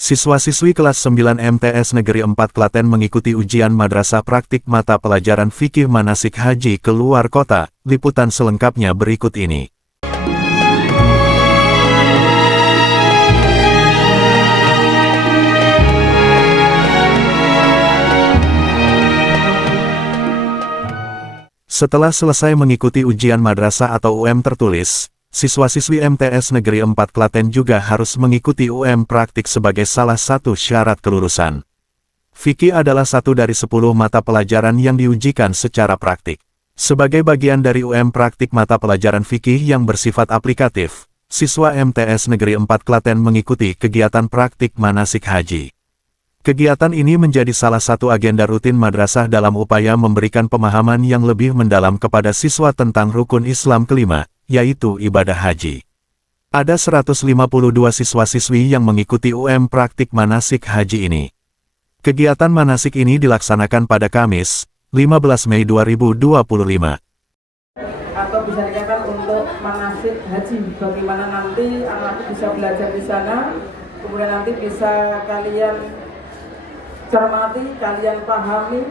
Siswa-siswi kelas 9 MTS Negeri 4 Klaten mengikuti ujian madrasah praktik mata pelajaran fikih manasik haji ke luar kota. Liputan selengkapnya berikut ini. Setelah selesai mengikuti ujian madrasah atau UM tertulis, siswa-siswi MTS Negeri 4 Klaten juga harus mengikuti UM praktik sebagai salah satu syarat kelulusan. Fikih adalah satu dari 10 mata pelajaran yang diujikan secara praktik. Sebagai bagian dari UM praktik mata pelajaran fikih yang bersifat aplikatif, siswa MTS Negeri 4 Klaten mengikuti kegiatan praktik manasik haji. Kegiatan ini menjadi salah satu agenda rutin madrasah dalam upaya memberikan pemahaman yang lebih mendalam kepada siswa tentang rukun Islam kelima, yaitu ibadah haji. Ada 152 siswa-siswi yang mengikuti UM praktik manasik haji ini. Kegiatan manasik ini dilaksanakan pada Kamis, 15 Mei 2025. Atau bisa dikatakan untuk manasik haji, bagaimana nanti anak bisa belajar di sana, kemudian nanti bisa kalian cermati, kalian pahami,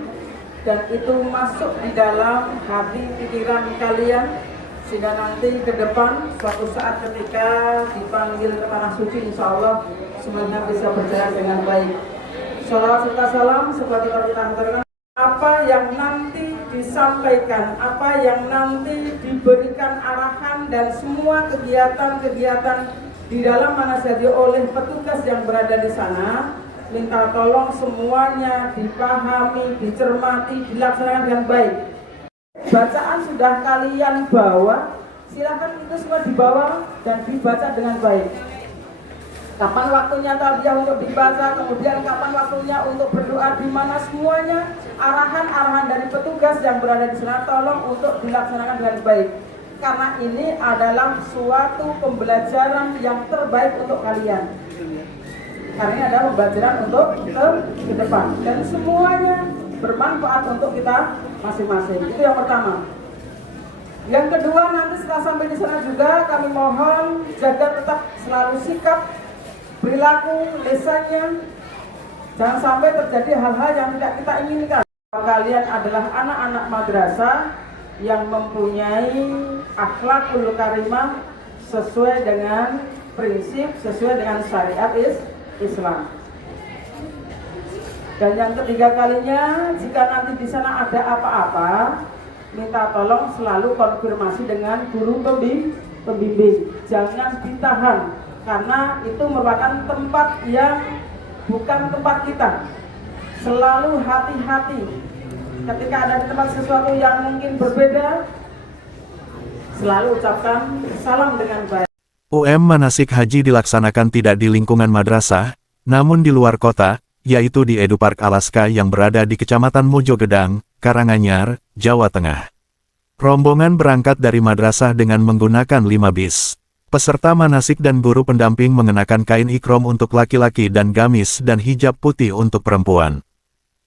dan itu masuk di dalam hati pikiran kalian, sehingga nanti ke depan suatu saat ketika dipanggil ke tanah suci, insya Allah semuanya bisa berjalan dengan baik. Shalawat serta salam seperti kita katakan, apa yang nanti disampaikan, apa yang nanti diberikan arahan, dan semua kegiatan-kegiatan di dalam manasik haji oleh petugas yang berada di sana, minta tolong semuanya dipahami, dicermati, dilaksanakan dengan baik. Bacaan sudah kalian bawa, silakan itu semua dibawa dan dibaca dengan baik. Kapan waktunya tarbiyah untuk dibaca, kemudian kapan waktunya untuk berdoa, di mana semuanya arahan-arahan dari petugas yang berada di sana tolong untuk dilaksanakan dengan baik. Karena ini adalah suatu pembelajaran yang terbaik untuk kalian. Karena ini adalah pembelajaran untuk ke depan, dan semuanya bermanfaat untuk kita masing-masing. Itu yang pertama. Yang kedua, nanti setelah sampai di sana juga kami mohon jaga tetap selalu sikap, perilaku, lisannya, jangan sampai terjadi hal-hal yang tidak kita inginkan. Kalian adalah anak-anak madrasah yang mempunyai akhlakul karimah sesuai dengan prinsip, sesuai dengan syariat Islam. Dan yang ketiga kalinya, jika nanti di sana ada apa-apa, minta tolong selalu konfirmasi dengan guru pembimbing. Jangan ditahan, karena itu merupakan tempat yang bukan tempat kita. Selalu hati-hati ketika ada di tempat sesuatu yang mungkin berbeda, selalu ucapkan salam dengan baik. UM manasik haji dilaksanakan tidak di lingkungan madrasah, namun di luar kota, yaitu di Edupark Alaska yang berada di Kecamatan Mojogedang, Karanganyar, Jawa Tengah. Rombongan berangkat dari madrasah dengan menggunakan 5 bis. Peserta manasik dan guru pendamping mengenakan kain ikrom untuk laki-laki dan gamis dan hijab putih untuk perempuan.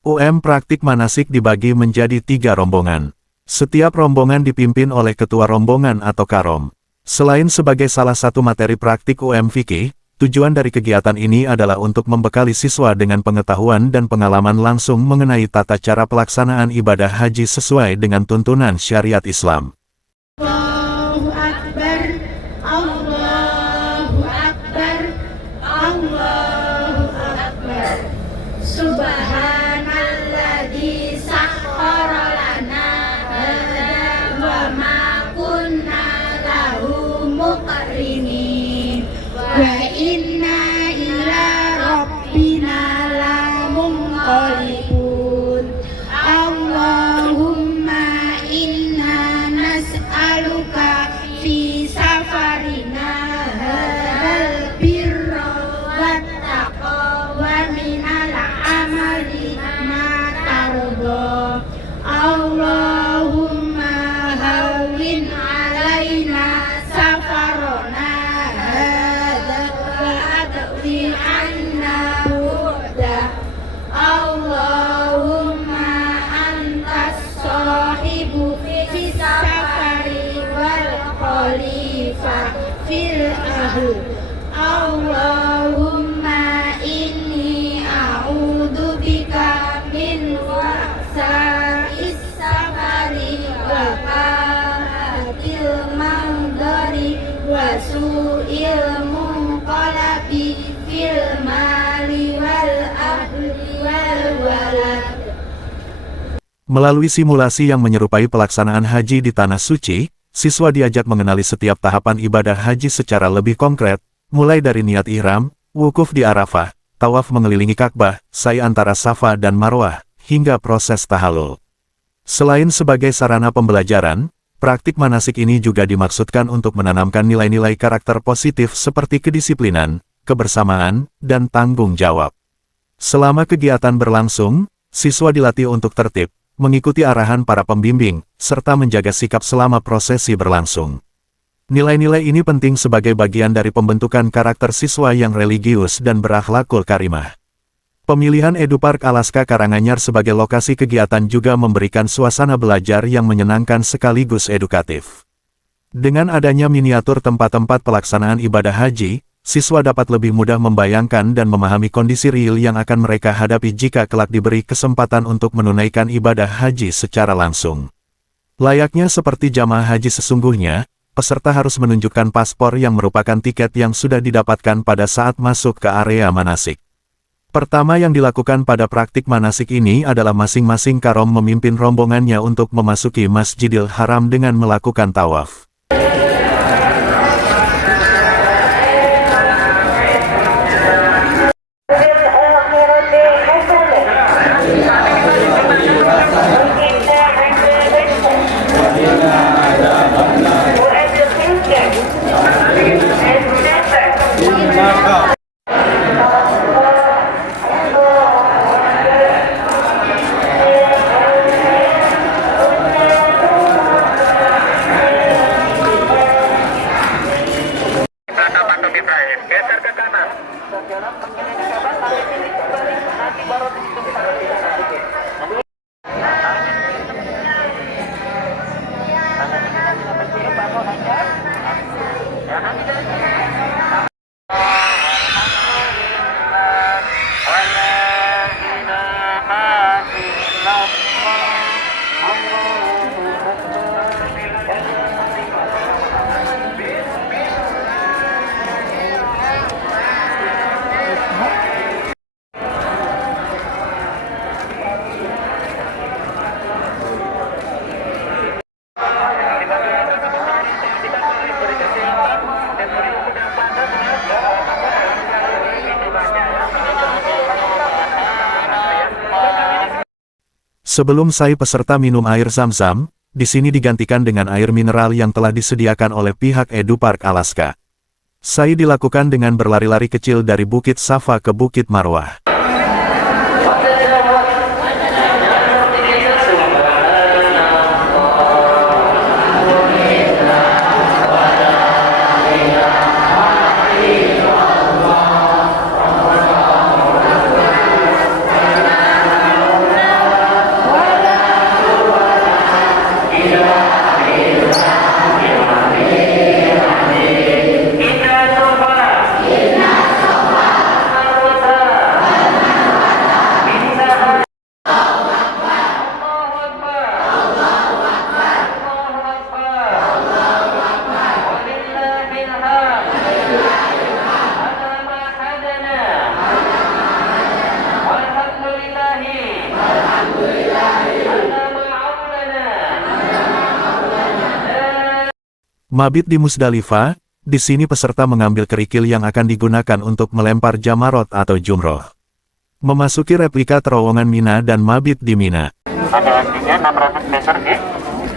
UM praktik manasik dibagi menjadi 3 rombongan. Setiap rombongan dipimpin oleh ketua rombongan atau karom. Selain sebagai salah satu materi praktik UM fikih, tujuan dari kegiatan ini adalah untuk membekali siswa dengan pengetahuan dan pengalaman langsung mengenai tata cara pelaksanaan ibadah haji sesuai dengan tuntunan syariat Islam. Allahu Akbar, Allahu Akbar, Allahu Akbar. Subhanalladzi sakhkhara lana hadza wa ma kunna lahu muqrinin wa inna ila rabbina lamunqalibun. Allahumma inna nas'aluka fi safarina hadzal birra wat taqwa wa minal amali ma tarda. Allahumma hawwin alaina safarana hadza wa adwi anna bu'da. Allahumma antas sahibu fi safari wal khalifah fil ahl. Allahumma in Melalui simulasi yang menyerupai pelaksanaan haji di Tanah Suci, siswa diajak mengenali setiap tahapan ibadah haji secara lebih konkret, mulai dari niat ihram, wukuf di Arafah, tawaf mengelilingi Ka'bah, sa'i antara Safa dan Marwah, hingga proses tahallul. Selain sebagai sarana pembelajaran, praktik manasik ini juga dimaksudkan untuk menanamkan nilai-nilai karakter positif seperti kedisiplinan, kebersamaan, dan tanggung jawab. Selama kegiatan berlangsung, siswa dilatih untuk tertib, mengikuti arahan para pembimbing, serta menjaga sikap selama prosesi berlangsung. Nilai-nilai ini penting sebagai bagian dari pembentukan karakter siswa yang religius dan berakhlakul karimah. Pemilihan Edupark Alaska Karanganyar sebagai lokasi kegiatan juga memberikan suasana belajar yang menyenangkan sekaligus edukatif. Dengan adanya miniatur tempat-tempat pelaksanaan ibadah haji, siswa dapat lebih mudah membayangkan dan memahami kondisi real yang akan mereka hadapi jika kelak diberi kesempatan untuk menunaikan ibadah haji secara langsung. Layaknya seperti jamaah haji sesungguhnya, peserta harus menunjukkan paspor yang merupakan tiket yang sudah didapatkan pada saat masuk ke area manasik. Pertama yang dilakukan pada praktik manasik ini adalah masing-masing karom memimpin rombongannya untuk memasuki Masjidil Haram dengan melakukan tawaf. Sebelum sa'i peserta minum air Zam-Zam, di sini digantikan dengan air mineral yang telah disediakan oleh pihak Edupark Alaska. Sa'i dilakukan dengan berlari-lari kecil dari Bukit Safa ke Bukit Marwah. Mabit di Musdalifah, di sini peserta mengambil kerikil yang akan digunakan untuk melempar jamarot atau jumroh. Memasuki replika terowongan Mina dan mabit di Mina. Pada aslinya 600 meter ya.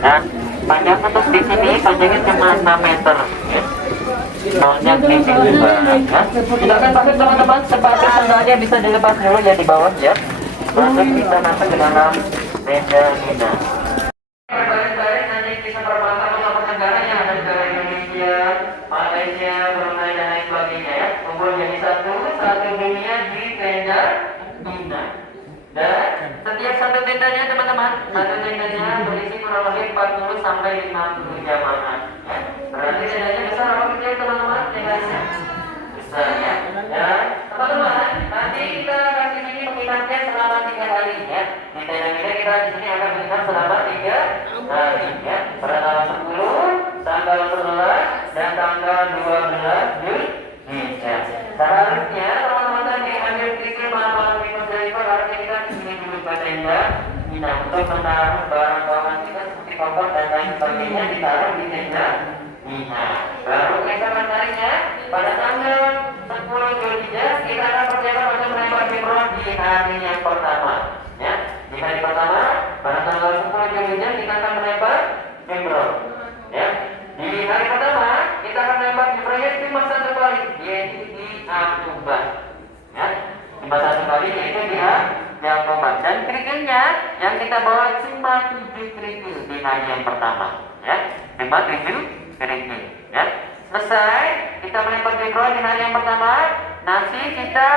Dan panjang untuk di sini panjangnya cuma 6 meter ya. Panjang di sini ya. Silakan pakai teman-teman, sepatu sandalnya bisa dilepas dulu ya di bawah ya. Langsung kita masuk ke dalam tenda Mina. Baik-baik nanti bisa bermata bersama negara yang ada negara Indonesia, Malaysia, Brunei dan lain sebagainya ya. Kumpul jadi satu dunia di tenda Mina. Dan setiap satu tendanya teman-teman, satu tendanya berisi kurang lebih 40 sampai 50 jamaah. Ya. Berarti tendanya besar apa kecil teman-teman? Tendanya besar ya. Dan teman-teman, nanti kita akan di sini menginapnya selama 3 hari ya. Di tenda kita di sini akan menginap selama 3 hari ya. Pada tanggal 10, tanggal 11, dan tanggal 12 Zulhijjah. Seharusnya teman-teman tadi ambil pikir malam-malam di Musdalifah, harusnya kita di sini dulu ke tenda Nah, untuk menaruh barang bawaan kita seperti koper dan lain sebagainya ditaruh di tenda. Baru kita menariknya pada tanggal 10 Zulhijjah kita akan persiapan untuk melempar jumroh di hari yang pertama. Ya, di hari pertama pada tanggal 10 Zulhijjah kita akan melempar jumroh. Ya, di hari pertama kita akan melempar jumroh di masa terbalik, yaitu di Aqabah. Ya, di masa terbalik yaitu di Aqabah. Dan kerikilnya yang kita bawa cuma 7 kerikil di hari yang pertama. Ya, cuma 7 kerikil. Ya, selesai kita melempar jumroh di hari yang pertama, nanti kita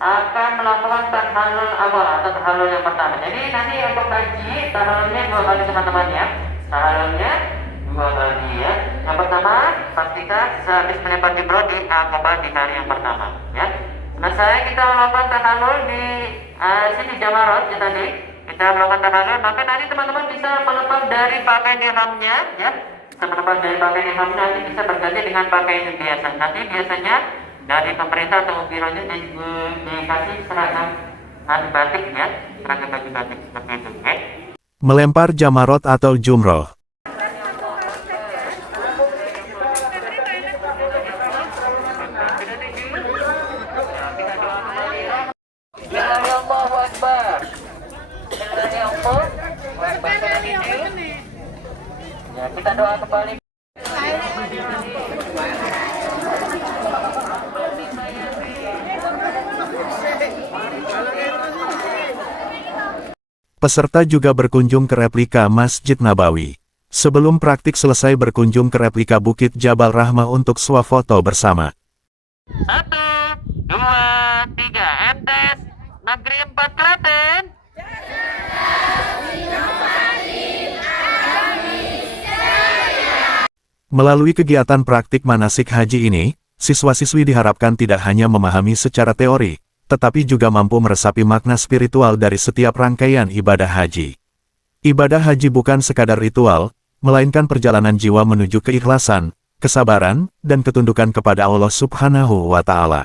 akan melakukan tahalul awal atau tahalul yang pertama. Jadi nanti untuk haji tahalulnya 2 kali teman-teman ya. Tahalulnya 2 kali ya. Yang pertama pastikan sehabis melempar jumroh di Aqabah di hari yang pertama ya. Selesai kita melakukan tahalul di sini Jamarot ya tadi. Kita melakukan tahalul, maka nanti teman-teman bisa melepas dari pakaian ihramnya ya. Melepas dari pakaian ihramnya nanti bisa berganti dengan pakaian biasa. Nanti biasanya dari pemerintah atau bironya dikasih seragam batik ya, seragam baju batik seperti itu ya. Melempar jamarot atau jumroh. Allahu Akbar. Allahu Akbar. Ya, kita doa kembali. Peserta juga berkunjung ke replika Masjid Nabawi. Sebelum praktik selesai berkunjung ke replika Bukit Jabal Rahmah untuk swafoto bersama. 1, 2, 3, MTS Negeri 4 Klaten. Melalui kegiatan praktik manasik haji ini, siswa-siswi diharapkan tidak hanya memahami secara teori, tetapi juga mampu meresapi makna spiritual dari setiap rangkaian ibadah haji. Ibadah haji bukan sekadar ritual, melainkan perjalanan jiwa menuju keikhlasan, kesabaran, dan ketundukan kepada Allah Subhanahu wa Ta'ala.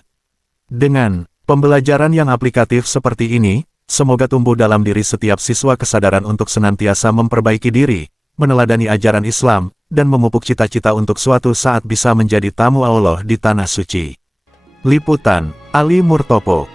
Dengan pembelajaran yang aplikatif seperti ini, semoga tumbuh dalam diri setiap siswa kesadaran untuk senantiasa memperbaiki diri, meneladani ajaran Islam, dan memupuk cita-cita untuk suatu saat bisa menjadi tamu Allah di Tanah Suci. Liputan, Ali Murtopo.